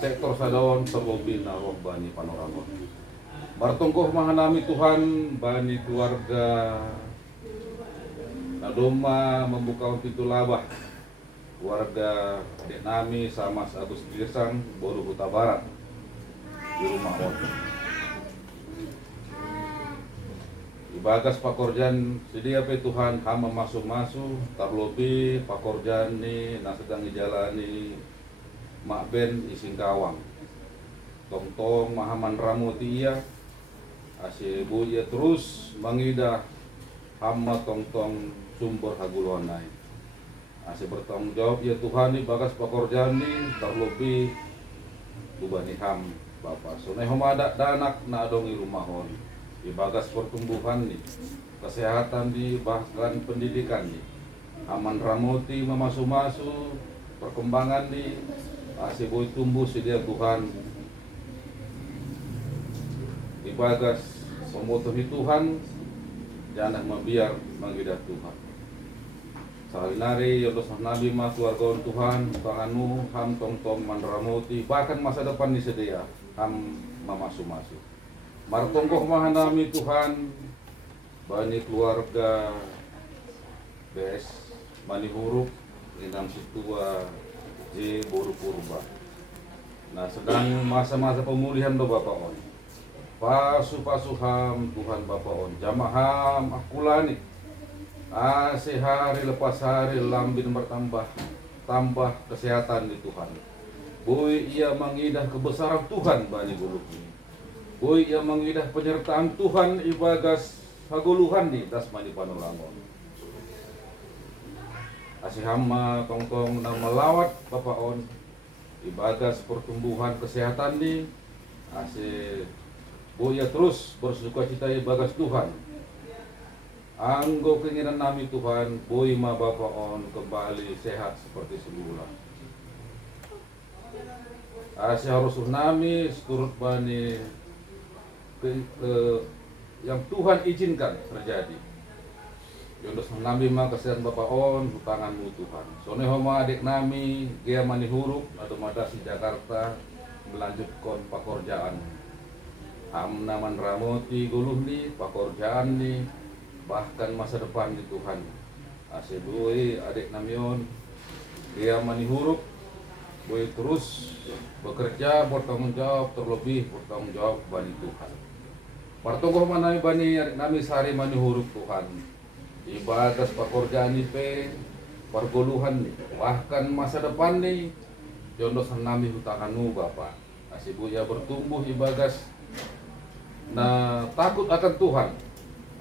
sektor sadaon terlebih na roh bani panorangon. Bartongkoh mahanami Tuhan bani keluarga nadoma membuka pintu labah keluarga adik nami sama Agus Girsang Boru Huta Barat di rumah on. Ibagas pakorjan sedia pe Tuhan hama masuk-masuk terlebih pakorjan ni na sedang dijalani Mak Ben Isingkawang tong-tong mahaman ramuti iya ase buya terus mangidah hama tong-tong sumber hagulonai. Ase bertanggung jawab ya Tuhan ni bagas pakorjan ni terlebih ubani ham Bapak. So homada danak na adongi rumahon. Di bagas pertumbuhan ni, kesehatan di bahkan pendidikan ni. Aman ramoti memasuk-masuk perkembangan di ase boy tumbuh sedia Tuhan. Di bagas pemotohi Tuhan jangan membiar mengidah Tuhan. Salinari yodos nabi ma keluarga Tuhan panganu ham tong-tong manramoti bahkan masa depan disedia ham mamasuk-masuk. Martongkoh mahanami Tuhan bani keluarga BS Mani Huruf Lindang Situa J Boru Purba. Nah sedang masa-masa pemulihan do Bapak on. Pasu-pasuham Tuhan Bapak on. Jamaham akulani. Ase hari lepas hari lambin bertambah tambah kesehatan di Tuhan. Boy ia mengidah kebesaran Tuhan bani guluk ini. Boy ia mengidah penyertaan Tuhan ibagas haguluhan di dasmani panolangon. Ase hama tong-tong na melawat Bapak on ibagas pertumbuhan kesehatan di ase boy ia terus bersuka cita ibagas Tuhan. Anggo keinginan nami Tuhan, boy ma Bapa on kembali sehat seperti semula. Asih harus nami seturut bani yang Tuhan izinkan terjadi. Yondos nami ma kesehatan Bapa on hutanganmu Tuhan. Sone homa adik nami dia mani huruf atau madasi Jakarta melanjutkan pekerjaan. Am naman ramoti guluh ni pekerjaan ni bahkan masa depan di Tuhan. Asih boy adik namion dia mani huruf boy terus bekerja bertanggung jawab, terlebih bertanggung jawab bani Tuhan. Partunggoh manai bani adik nami sehari mani huruf Tuhan. Ibadas pekerjaan ni pe pergoluhan ni bahkan masa depan ni jondos nami hutanganmu Bapa. Asih buya bertumbuh ibadas nah takut akan Tuhan.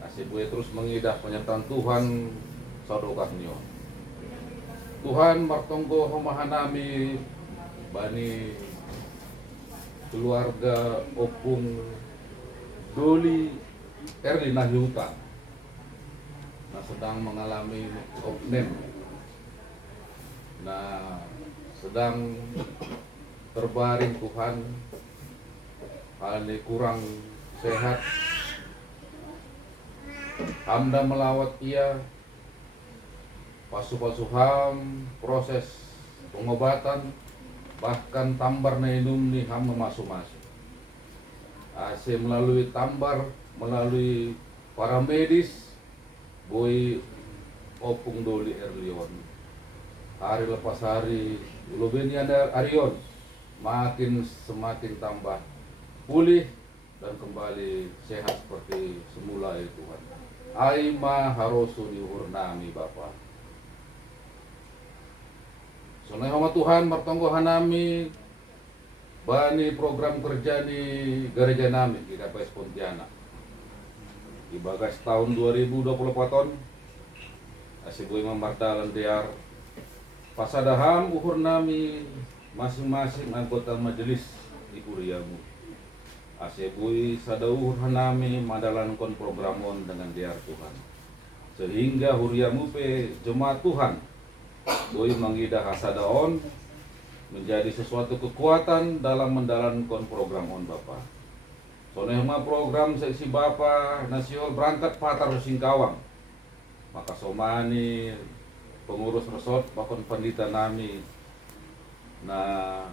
Asih buya terus mengidah penyertaan Tuhan sadokah nio. Tuhan martonggo homahanami bani keluarga Opung Doli Erlina Hyuta nah sedang mengalami opname, nah sedang terbaring Tuhan, hal kurang sehat. Hamda melawat ia, pasu-pasuham proses pengobatan, bahkan tambar nainum ni ham masuk-masuk. Asih melalui tambar, melalui para medis, boy Opung Doli Erlion. Hari lepas hari, ulubenian Arion makin semakin tambah pulih dan kembali sehat seperti semula ya Tuhan. Aima harosu diuhur nami Bapa. Sonai hama Tuhan martonggo hanami bani program kerja di gereja nami di KPS Pontianak. Di bagas tahun 2024 asih boy mamardalan diar pasadaham uhur nami masing-masing anggota majelis di kuriamu. Asih boy sadauhur hanami madalankon programon dengan diar Tuhan. Sehingga huriamu pe jemaat Tuhan boy mangidah hasadaon menjadi sesuatu kekuatan dalam menjalankan program on Bapa. Sonehma program seksi Bapa nasional berangkat patar Singkawang. Maka somani pengurus resort bahkan pendeta nami nah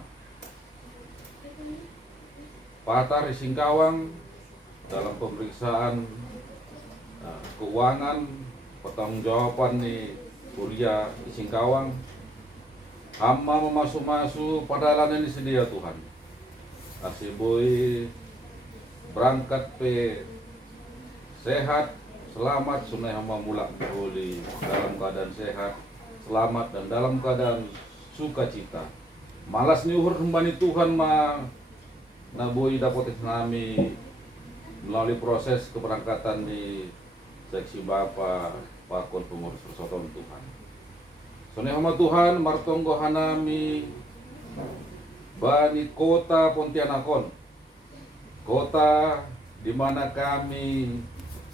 patar Singkawang dalam pemeriksaan keuangan pertanggungjawaban nih kuliah di Singkawang. Hamba memasuk-masuk padahal ini sedia Tuhan. Asih boy berangkat pe sehat selamat sunai hamba mulak boleh dalam keadaan sehat selamat dan dalam keadaan sukacita. Malas ni uhur kembali Tuhan ma na boy dapat nami melalui proses keberangkatan di seksi Bapa pakon pengurus persatuan Tuhan. Sunai hamba Tuhan martonggo hanami bani kota Pontianakon, kota di mana kami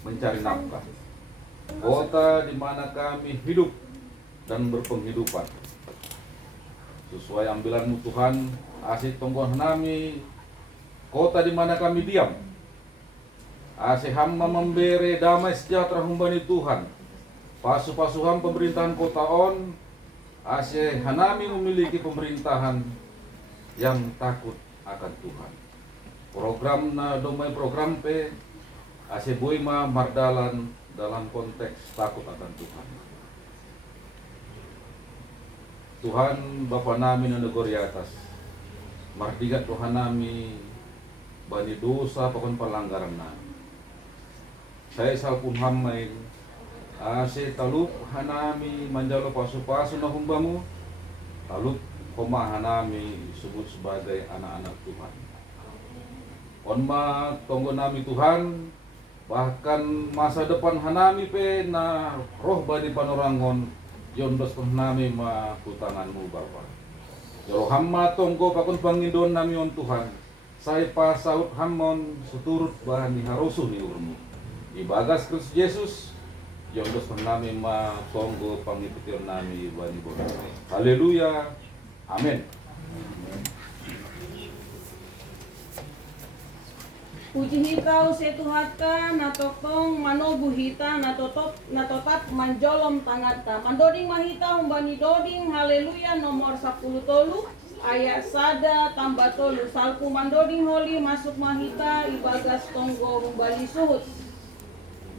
mencari nafkah, kota di mana kami hidup dan berpenghidupan. Sesuai ambilanmu Tuhan, asih tonggoh nami kota di mana kami diam. Asih hamba memberi damai sejahtera humbani Tuhan. Pasu-pasuhan pemerintahan kota on, asih hanami memiliki pemerintahan yang takut akan Tuhan. Program na domai program pe asih boy ma mardalan dalam konteks takut akan Tuhan. Tuhan Bapa nami na negeri atas, mardigat Tuhan nami bani dosa pakon pelanggaran nami. Saya salpun hamain asih talup hanami manjalo pasu-pasu na humbamu, talup pemahanami disebut sebagai anak-anak Tuhan. Onma tonggo nami Tuhan, bahkan masa depan hanami pe na roh bani panorangon yondos nami ma hutanganmu Bapa. Jero hamma tonggo pakon pangindon nami on Tuhan. Saya pasaut hammon seturut bani harusuh ni urmu. Ibagas Kristus Yesus Yondos nami ma Kongo pangiputir nami bani bonami. Haleluya. Amin. Puji hitau setuhatka natotong manobu hita natotat manjolom tangata. Mandoding mahita umbani doding haleluya nomor 10 tolu ayat sada tambah tolu. Salku mandoding holi masuk mahita ibagas tonggo umbali suhut.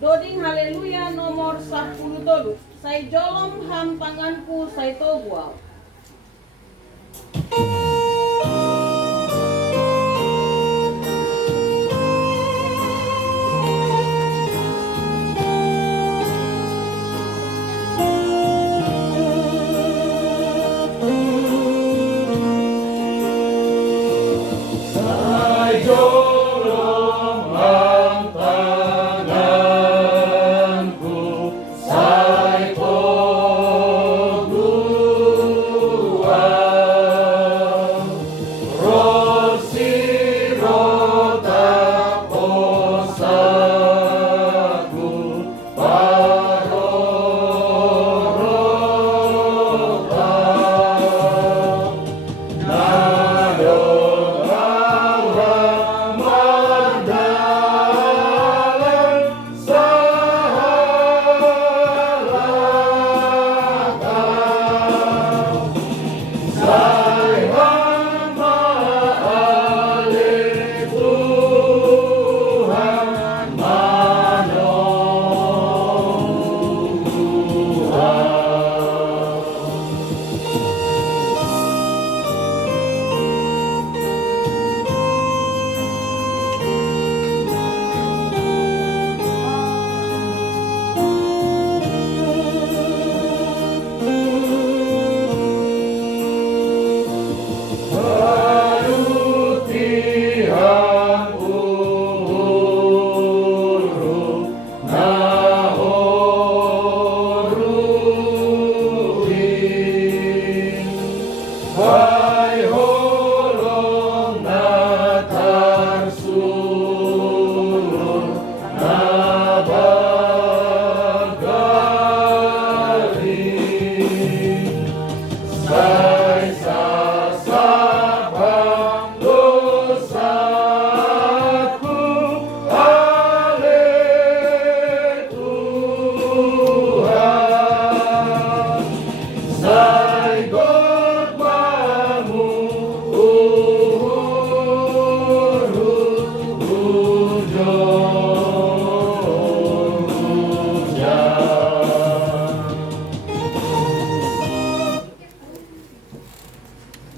Doding haleluya nomor 10 tolu. Sai jolom ham tanganku sai toguau.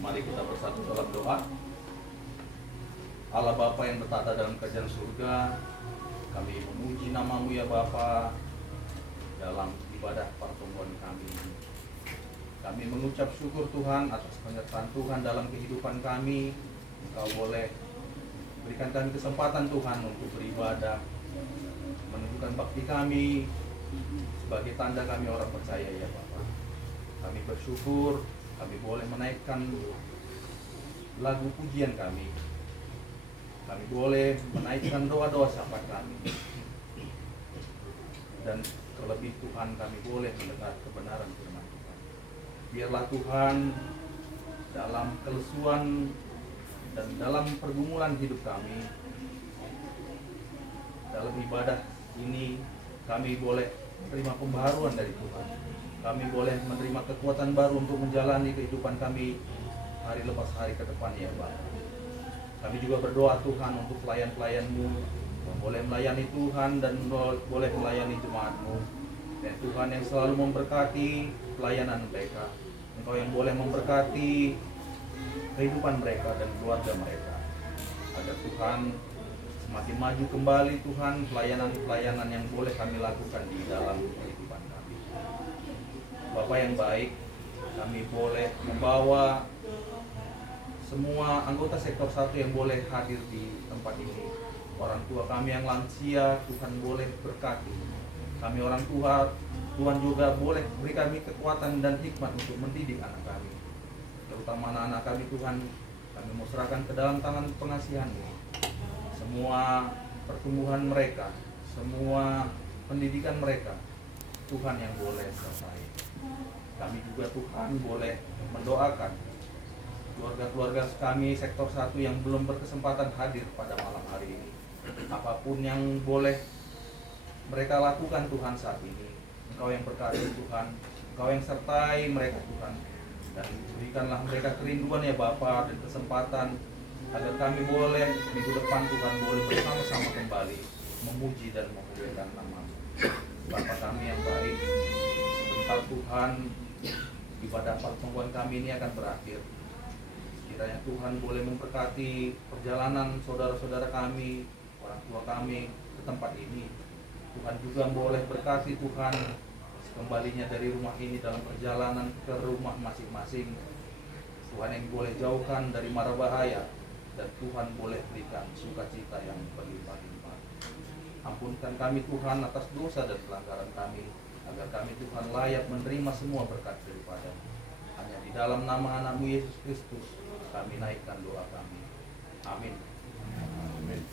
Mari kita bersatu dalam doa. Allah Bapa yang bertata dalam kerajaan surga, kami memuji nama-Mu ya Bapa dalam ibadah pertemuan kami. Kami mengucap syukur Tuhan atas penyertaan Tuhan dalam kehidupan kami. Engkau boleh berikan kami kesempatan Tuhan untuk beribadah, menunjukkan bakti kami sebagai tanda kami orang percaya ya Bapa. Kami bersyukur kami boleh menaikkan lagu pujian kami. Kami boleh menaikkan doa-doa syafaat kami. Dan terlebih Tuhan kami boleh mendengar kebenaran firman Tuhan. Biarlah Tuhan dalam kelesuan dan dalam pergumulan hidup kami, dalam ibadah ini kami boleh menerima pembaharuan dari Tuhan. Kami boleh menerima kekuatan baru untuk menjalani kehidupan kami hari lepas hari ke depan ya Bapa. Kami juga berdoa Tuhan untuk pelayan-pelayan-Mu yang boleh melayani Tuhan dan boleh melayani jemaat-Mu. Dan Tuhan yang selalu memberkati pelayanan mereka. Engkau yang boleh memberkati kehidupan mereka dan keluarga mereka. Agar Tuhan semakin maju kembali Tuhan pelayanan-pelayanan yang boleh kami lakukan di dalam kehidupan kami. Bapa yang baik, kami boleh membawa semua anggota sektor 1 yang boleh hadir di tempat ini. Orang tua kami yang lansia, Tuhan boleh berkati. Kami orang tua, Tuhan juga boleh beri kami kekuatan dan hikmat untuk mendidik anak kami. Terutama anak-anak kami Tuhan, kami mau serahkan ke dalam tangan pengasihan-Mu. Semua pertumbuhan mereka, semua pendidikan mereka, Tuhan yang boleh sertai. Kami juga Tuhan boleh mendoakan keluarga-keluarga kami sektor 1 yang belum berkesempatan hadir pada malam hari ini. Apapun yang boleh mereka lakukan Tuhan saat ini, Engkau yang berkati Tuhan, Engkau yang sertai mereka Tuhan, dan berikanlah mereka kerinduan ya Bapa dan kesempatan agar kami boleh minggu depan Tuhan boleh bersama-sama kembali memuji dan memuliakan nama-Mu. Bapa kami yang baik, sebentar Tuhan ibadah pertemuan kami ini akan berakhir. Kiranya Tuhan boleh memberkati perjalanan saudara-saudara kami, orang tua kami ke tempat ini. Tuhan juga boleh berkati Tuhan kembalinya dari rumah ini dalam perjalanan ke rumah masing-masing. Tuhan yang boleh jauhkan dari mara bahaya, dan Tuhan boleh berikan sukacita yang berlimpah-limpah. Ampunkan kami Tuhan atas dosa dan pelanggaran kami, agar kami Tuhan layak menerima semua berkat daripada-Mu. Hanya di dalam nama anak-Mu Yesus Kristus kami naikkan doa kami. Amin. Amin.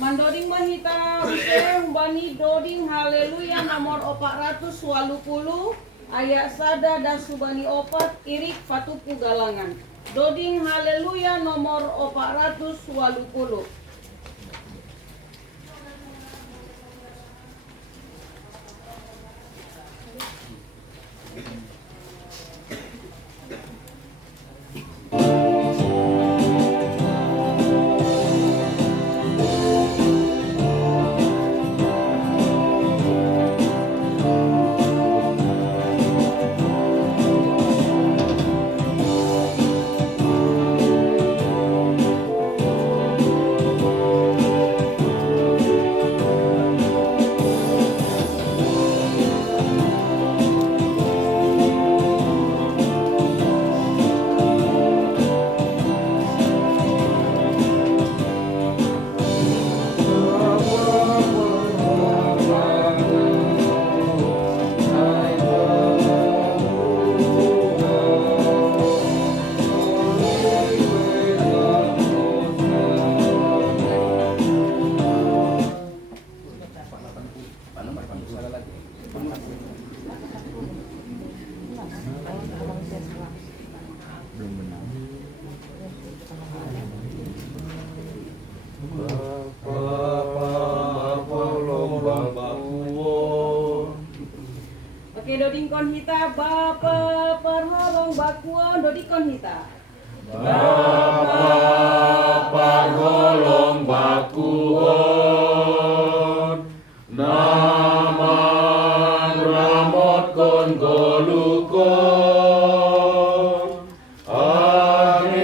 Mandoding mahita bani doding haleluya nomor 480 ayat sada dan subani opat irik patupu galangan. Doding haleluya nomor 480. Belum benar. Oke, doding konhita Bapa perholong bakuon doding konhita. Parholong bakuon naman ramot kon golukon angin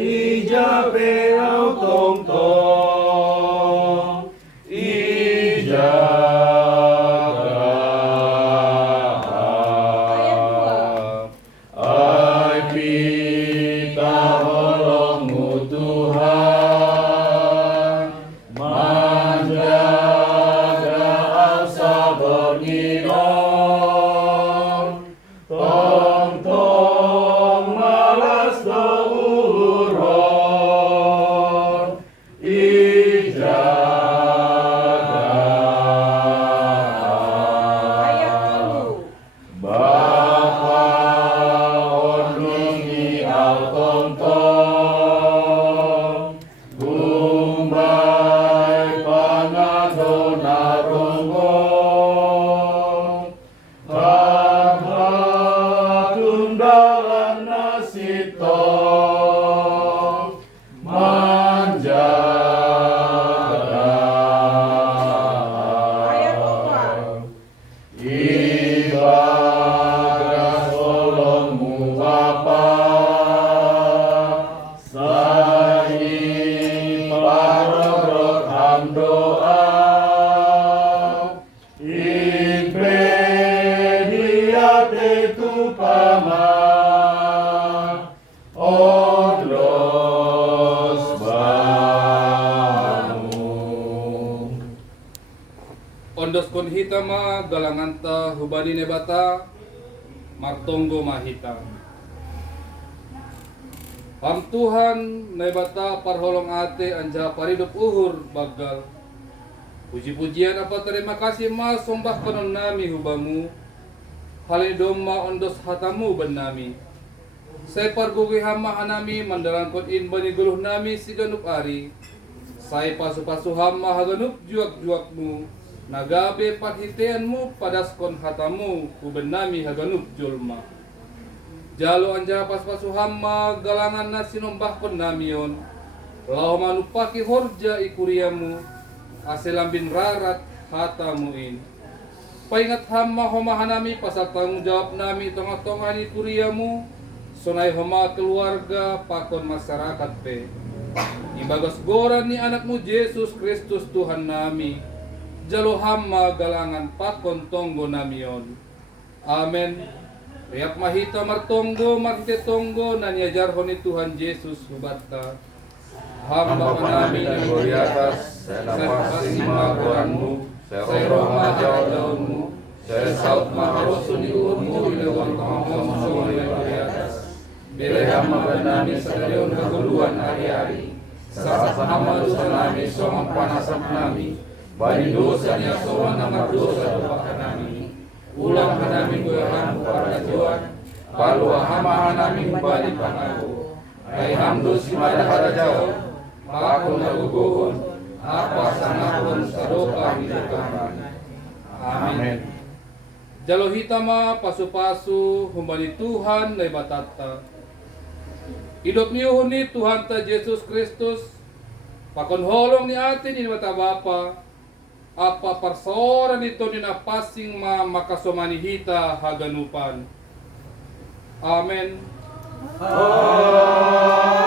ijabe au tong tong ijaga ai pita holongmu Tuhan menjaga au sabar nginom tong malas do uron Ayat ijaga 10. Bapa ondungi au tontong Gumbai pangadona rombong Kakhatum dalam nasito Ayat Manjaga 4. Ibadah tolongmu Bapa Sa'i parorot hamdoa Impediate tu pama Odlos banu Ondos kon hitama galanganta hubani nebata martonggo mahita. Pam Tuhan nebata parholong ate anja paridup uhur bagal. Puji-pujian apa terima kasih mas sombah konon nami hubamu. Halini domma ondos hatamu benami. Saya pargugi hama hanami mandalan in bani guluh nami siganup ari. Saya pasu-pasu hama haganuk juak-juakmu. Nagabe parhiteanmu padaskon hatamu hubenami haganuk julma. Jalo anja pas-pasu hama galangan nasi nombah kon namion. Lau manupaki horja ikuriamu. Aselambin rarat hatamuin. Paingat hama homa hanami pasal tanggung jawab nami tongah-tongah ni kuriamu. Sonai homa keluarga pakon masyarakat pe. Ibagas goran ni anakmu Yesus Kristus Tuhan nami. Jalo hama galangan pakon tonggo namion. Amen. Riap mahita martonggo marhite tonggo naniajar honi Tuhan Yesus hubata. Hamba nami yang di atas, saya pasti magoranmu. Saya roh maha daunmu, saya saut maha rosun diurmu di lewat tongkong semua yang di atas. Bila hama benami sekalian keguluan hari-hari, saat hama dosa nami soang panasap nami, bani dosanya soang nama dosa dopakan nami. Ulang hanami goyahan para juan, palu hama hanami bani panaku. Hai hamdu simada harajau, pakun naguguhun, apa sanahun sadoka hidupan. Amin. Jalo hitama pasu-pasu humbani Tuhan na batata. Idop niyo ni Tuhan ta Yesus Kristus. Pakon holong ni atin ni mata Bapa. Apa parsoran ito ni napasing makasomani hita haganupan. Amen. Amin.